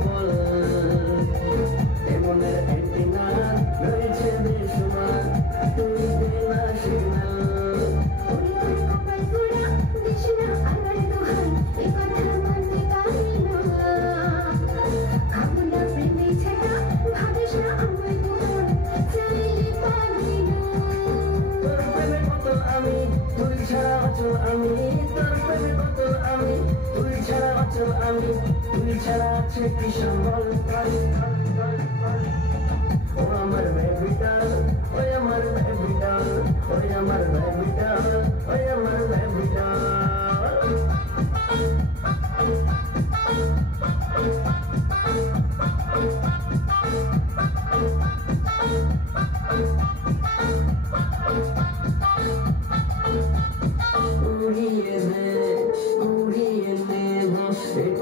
বল এমনের antenna রয়েছে বেসুমার তুই দে না সিগন্যাল আমি তোর প্রেমে কত আমি তুই ছাড়া অচল আমি তুই ছাড়া আছে কি সম্বল ও আমার বেবি ডাল ওই আমার বেবি ডাল ওই আমার বেবি ডাল ওই আমার বেবি ডাল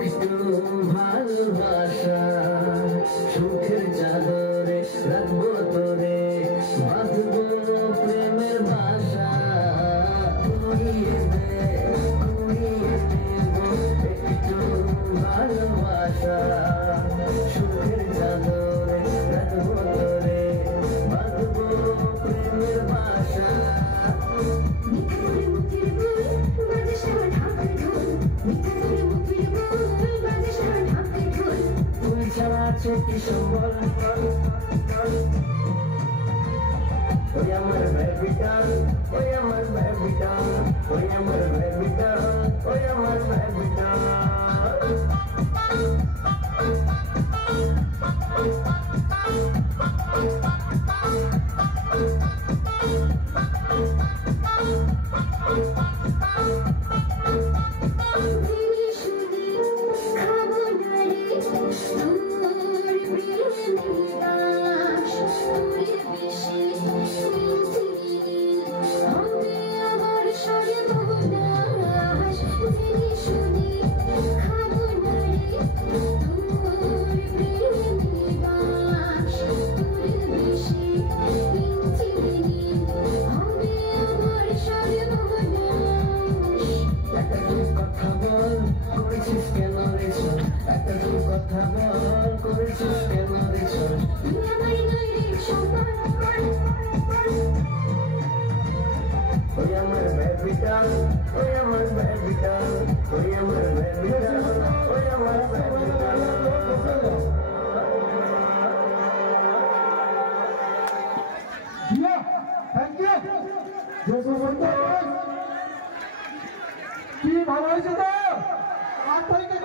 একটু ভালোবাসা সুখের চাদরে রাখবো তোরে বাঁধবো প্রেমের বাসা একটু ভালোবাসা সুখের চাদরে রাখবো তোরে বাঁধবো প্রেমের বাসা আছে কি সম্বল ওই আমার বেবি ডাল ওই আমার বেবি ডাল ওই আমার বেবি ডাল ওই আমার বেবি ডাল কি ভালো হয়েছে তো 8 তারিখে